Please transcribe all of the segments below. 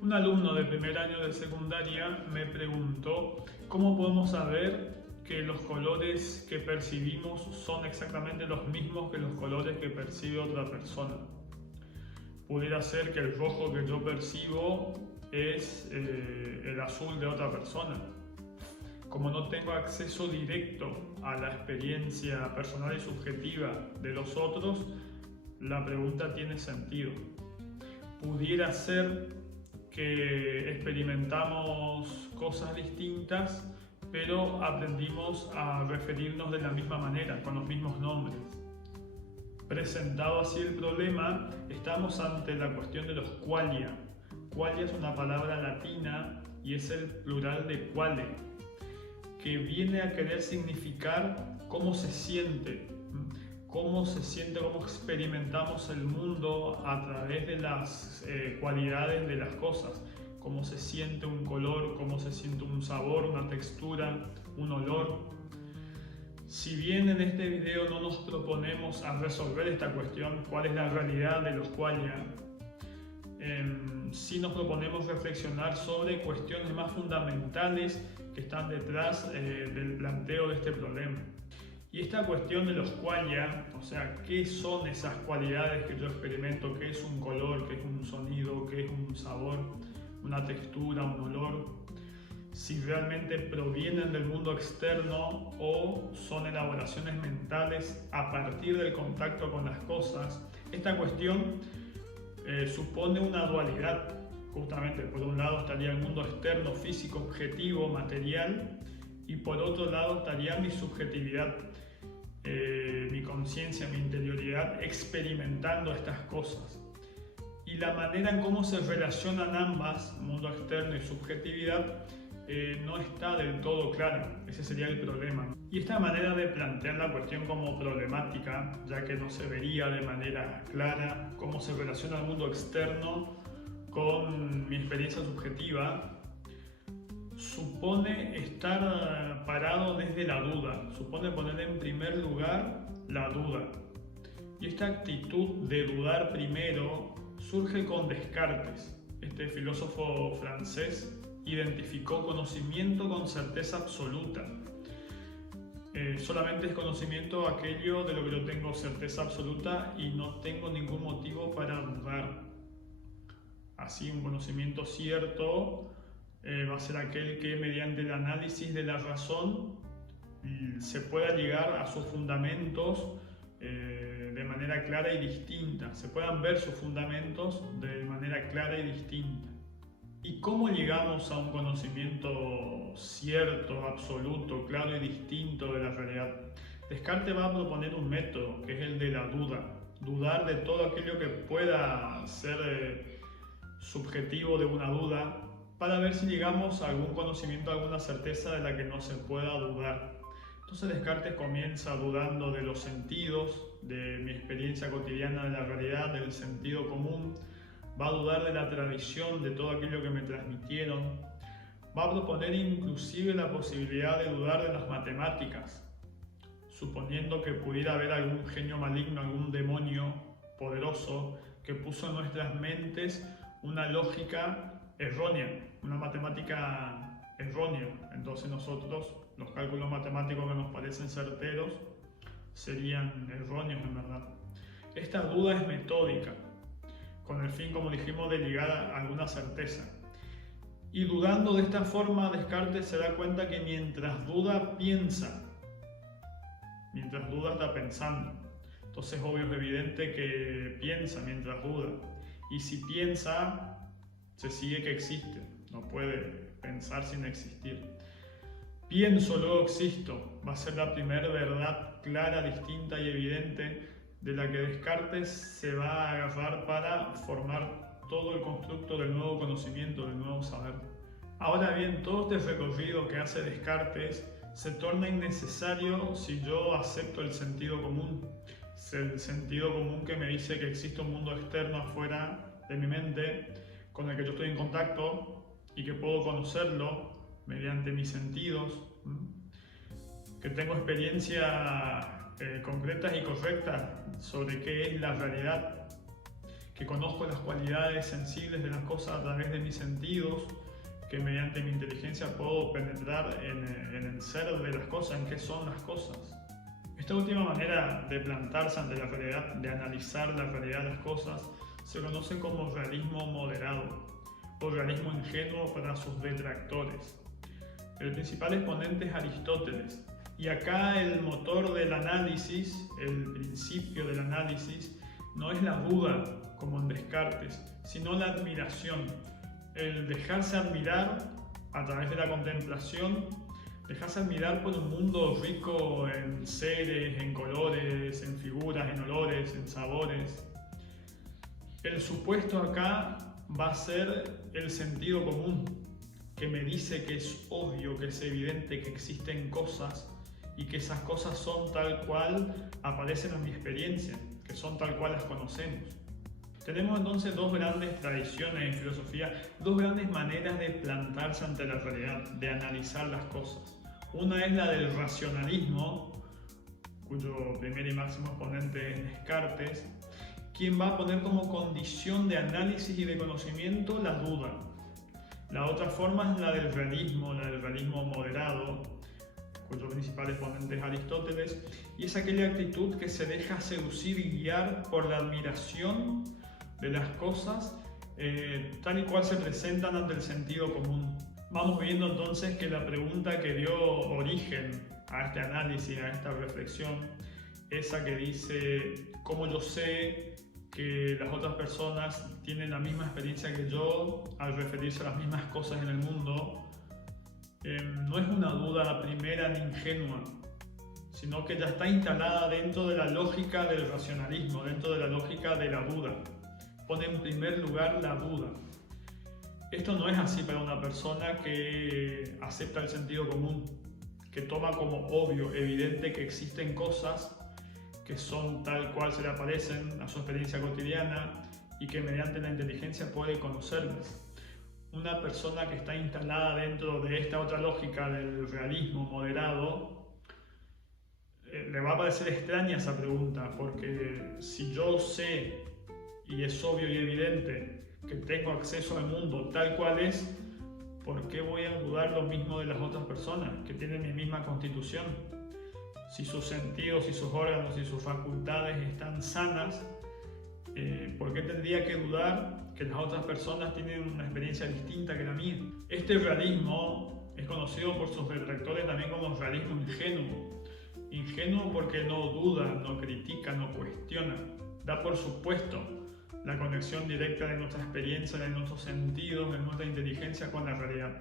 Un alumno de primer año de secundaria me preguntó cómo podemos saber que los colores que percibimos son exactamente los mismos que los colores que percibe otra persona. Pudiera ser que el rojo que yo percibo es el azul de otra persona. Como no tengo acceso directo a la experiencia personal y subjetiva de los otros, la pregunta tiene sentido. Pudiera ser que experimentamos cosas distintas, pero aprendimos a referirnos de la misma manera, con los mismos nombres. Presentado así el problema, estamos ante la cuestión de los qualia. Qualia es una palabra latina y es el plural de quale, que viene a querer significar cómo se siente, cómo experimentamos el mundo a través de las cualidades de las cosas, cómo se siente un color, cómo se siente un sabor, una textura, un olor. Si bien en este video no nos proponemos a resolver esta cuestión, cuál es la realidad de los qualia, sí nos proponemos reflexionar sobre cuestiones más fundamentales que están detrás del planteo de este problema. Y esta cuestión de los qualia, o sea, ¿qué son esas cualidades que yo experimento? ¿Qué es un color? ¿Qué es un sonido? ¿Qué es un sabor? ¿Una textura? ¿Un olor? Si realmente provienen del mundo externo o son elaboraciones mentales a partir del contacto con las cosas. Esta cuestión supone una dualidad. Justamente, por un lado estaría el mundo externo, físico, objetivo, material, y por otro lado estaría mi subjetividad, mi conciencia, mi interioridad, experimentando estas cosas. Y la manera en cómo se relacionan ambas, mundo externo y subjetividad, no está del todo clara. Ese sería el problema. Y esta manera de plantear la cuestión como problemática, ya que no se vería de manera clara cómo se relaciona el mundo externo con mi experiencia subjetiva, supone estar parado desde la duda, supone poner en primer lugar la duda. Y esta actitud de dudar primero surge con Descartes. Este filósofo francés identificó conocimiento con certeza absoluta. Solamente es conocimiento aquello de lo que yo tengo certeza absoluta y no tengo ningún motivo para dudar. Así, un conocimiento cierto va a ser aquel que mediante el análisis de la razón se pueda llegar a sus fundamentos de manera clara y distinta, se puedan ver sus fundamentos de manera clara y distinta. ¿Y cómo llegamos a un conocimiento cierto, absoluto, claro y distinto de la realidad? Descartes va a proponer un método que es el de la duda. Dudar de todo aquello que pueda ser subjetivo de una duda para ver si llegamos a algún conocimiento, a alguna certeza de la que no se pueda dudar. Entonces Descartes comienza dudando de los sentidos, de mi experiencia cotidiana de la realidad, del sentido común. Va a dudar de la tradición, de todo aquello que me transmitieron. Va a proponer inclusive la posibilidad de dudar de las matemáticas, suponiendo que pudiera haber algún genio maligno, algún demonio poderoso que puso en nuestras mentes una lógica errónea, una matemática errónea. Entonces nosotros, los cálculos matemáticos que nos parecen certeros, serían erróneos en verdad. Esta duda es metódica, con el fin, como dijimos, de llegar a alguna certeza. Y dudando de esta forma, Descartes se da cuenta que mientras duda, piensa. Mientras duda, está pensando. Entonces, obvio, es evidente que piensa mientras duda. Y si piensa, se sigue que existe. No puede pensar sin existir. Pienso, luego existo. Va a ser la primera verdad clara, distinta y evidente de la que Descartes se va a agarrar para formar todo el constructo del nuevo conocimiento, del nuevo saber. Ahora bien, todo este recorrido que hace Descartes se torna innecesario si yo acepto el sentido común. El sentido común que me dice que existe un mundo externo afuera de mi mente con el que yo estoy en contacto y que puedo conocerlo mediante mis sentidos, que tengo experiencias concretas y correctas sobre qué es la realidad, que conozco las cualidades sensibles de las cosas a través de mis sentidos, que mediante mi inteligencia puedo penetrar en el ser de las cosas, en qué son las cosas. Esta última manera de plantarse ante la realidad, de analizar la realidad de las cosas, se conoce como realismo moderado o realismo ingenuo para sus detractores. El principal exponente es Aristóteles, y acá el motor del análisis, el principio del análisis, no es la duda como en Descartes, sino la admiración, el dejarse admirar a través de la contemplación, dejarse admirar por un mundo rico en seres, en colores, en figuras, en olores, en sabores. El supuesto acá va a ser el sentido común, que me dice que es obvio, que es evidente que existen cosas y que esas cosas son tal cual aparecen en mi experiencia, que son tal cual las conocemos. Tenemos entonces dos grandes tradiciones en filosofía, dos grandes maneras de plantarse ante la realidad, de analizar las cosas. Una es la del racionalismo, cuyo primer y máximo exponente es Descartes, quien va a poner como condición de análisis y de conocimiento la duda. La otra forma es la del realismo moderado, cuyo principal exponente es Aristóteles, y es aquella actitud que se deja seducir y guiar por la admiración de las cosas tal y cual se presentan ante el sentido común. Vamos viendo entonces que la pregunta que dio origen a este análisis, a esta reflexión, esa que dice ¿cómo yo sé que las otras personas tienen la misma experiencia que yo al referirse a las mismas cosas en el mundo? No es una duda primera ni ingenua, sino que ya está instalada dentro de la lógica del racionalismo, dentro de la lógica de la duda. Pone en primer lugar la duda. Esto no es así para una persona que acepta el sentido común, que toma como obvio, evidente que existen cosas que son tal cual se le aparecen a su experiencia cotidiana y que mediante la inteligencia puede conocerlas. Una persona que está instalada dentro de esta otra lógica del realismo moderado, le va a parecer extraña esa pregunta, porque si yo sé y es obvio y evidente que tengo acceso al mundo tal cual es, ¿por qué voy a dudar lo mismo de las otras personas que tienen mi misma constitución? Si sus sentidos y sus órganos y sus facultades están sanas, ¿por qué tendría que dudar que las otras personas tienen una experiencia distinta que la mía? Este realismo es conocido por sus detractores también como realismo ingenuo. Ingenuo porque no duda, no critica, no cuestiona, da por supuesto la conexión directa de nuestra experiencia, de nuestros sentidos, de nuestra inteligencia con la realidad.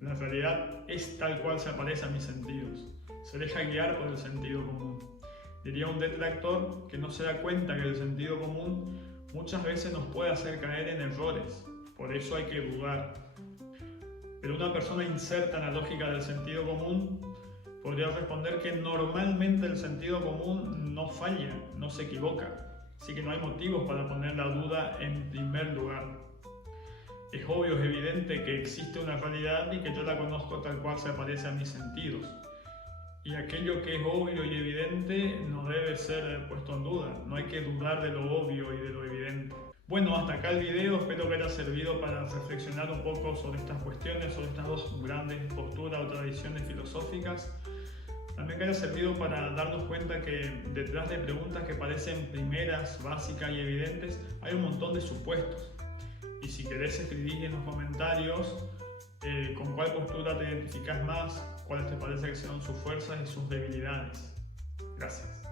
La realidad es tal cual se aparece a mis sentidos, se deja guiar por el sentido común. Diría un detractor que no se da cuenta que el sentido común muchas veces nos puede hacer caer en errores, por eso hay que dudar. Pero una persona inserta en la lógica del sentido común podría responder que normalmente el sentido común no falla, no se equivoca, así que no hay motivos para poner la duda en primer lugar. Es obvio, es evidente que existe una realidad y que yo la conozco tal cual se aparece a mis sentidos. Y aquello que es obvio y evidente no debe ser puesto en duda, no hay que dudar de lo obvio y de lo evidente. Bueno, hasta acá el video, espero que haya servido para reflexionar un poco sobre estas cuestiones, sobre estas dos grandes posturas o tradiciones filosóficas. También que haya servido para darnos cuenta que detrás de preguntas que parecen primeras, básicas y evidentes, hay un montón de supuestos. Y si querés escribir en los comentarios con cuál postura te identificas más, cuáles te parece que son sus fuerzas y sus debilidades. Gracias.